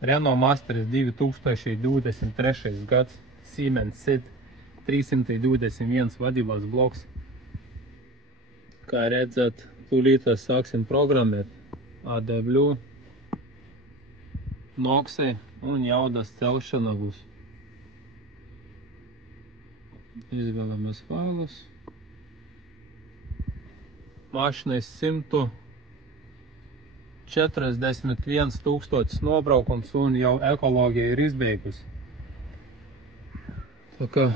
Renault Masteris 2023. gads, Siemens SID 321 vadības bloks. Kā redzat, tūlītās sāksim programmēt ADBlue, Noxi un jaudas celšana būs. Izvēlamies failus. Mašinai 141 000 nobraukums un jau ekoloģija ir izbeigusi. Tā kā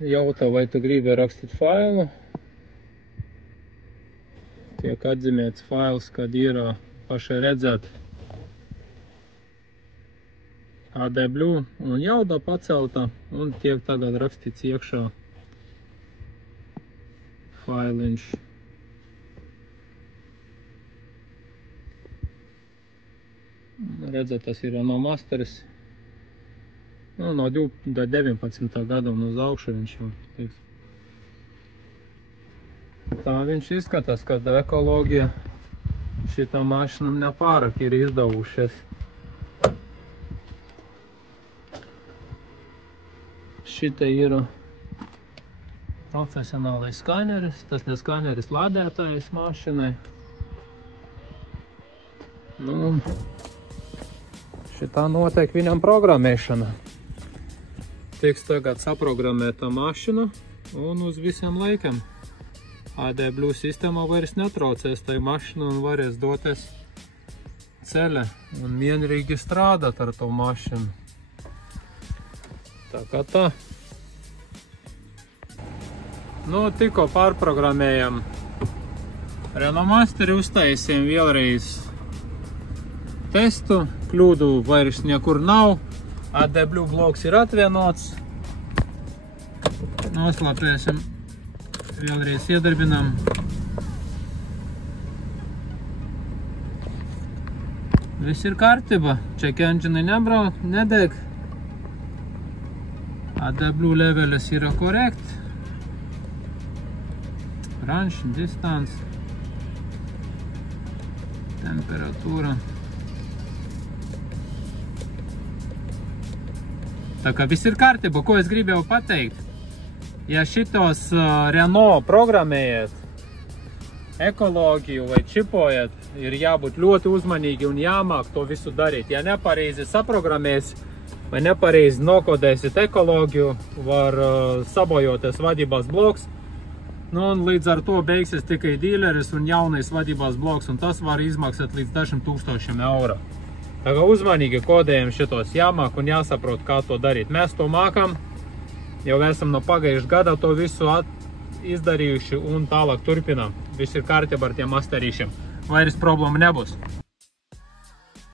jautā, vai tu gribi rakstīt failu. Tiek atzīmēts fails, kad ir pašai redzēt ADBlue un jauda pacelta un tiek tagad rakstīts iekšā failiņš. Redzat, tas ir Renault Masteris. No 19. gada un uz augšu viņš jau tiks. Tā viņš izskatās, kad ekoloģija šitā mašinam nepārāk ir izdevušies. Šita ir profesionālais skaneris, tas ne skaneris lādētājs mašinai. Nu, šitā notiek viņam programmēšana. Tiks tagad saprogrammēta mašina un uz visiem laikam. ADBlue sistēmā vairs netraucēs tai mašina un varēs doties ceļa un mienrīgi strādāt ar to mašinu. Tā kā tā. Nu, tikko pārprogrammējam Renault Masteri, uztaisiem vēlreiz testu. Kļūdu vairs nekur nav. ADBlue bloks ir atvienots. Noslēpēsim. Vēlreiz iedarbinām. Viss ir kārtība. Check engine nedeg. ADBlue levelis ir korekt. Range, distance. Temperatūra. Tā kā viss ir kārtība. Ko es gribēju pateikt? Ja šitos Renault programmējat, ekoloģiju vai čipojat, ir jābūt ļoti uzmanīgi un jāmāk to visu darīt. Ja nepareizi saprogrammēs vai nepareizi nokodēsiet ekoloģiju, var sabojoties vadības bloks. Nu, un līdz ar to beigsies tikai dīleris un jaunais vadības bloks, un tas var izmaksāt līdz 10 000 eiro. Tā kā uzmanīgi kodējam šitos, jāmāk un jāsaprot, kā to darīt. Mēs to mākam. Jau esam no pagājušā gada to visu izdarījuši un tālāk turpinām. Viss ir kārtībā ar tiem masterīšiem. Vairs problēma nebūs.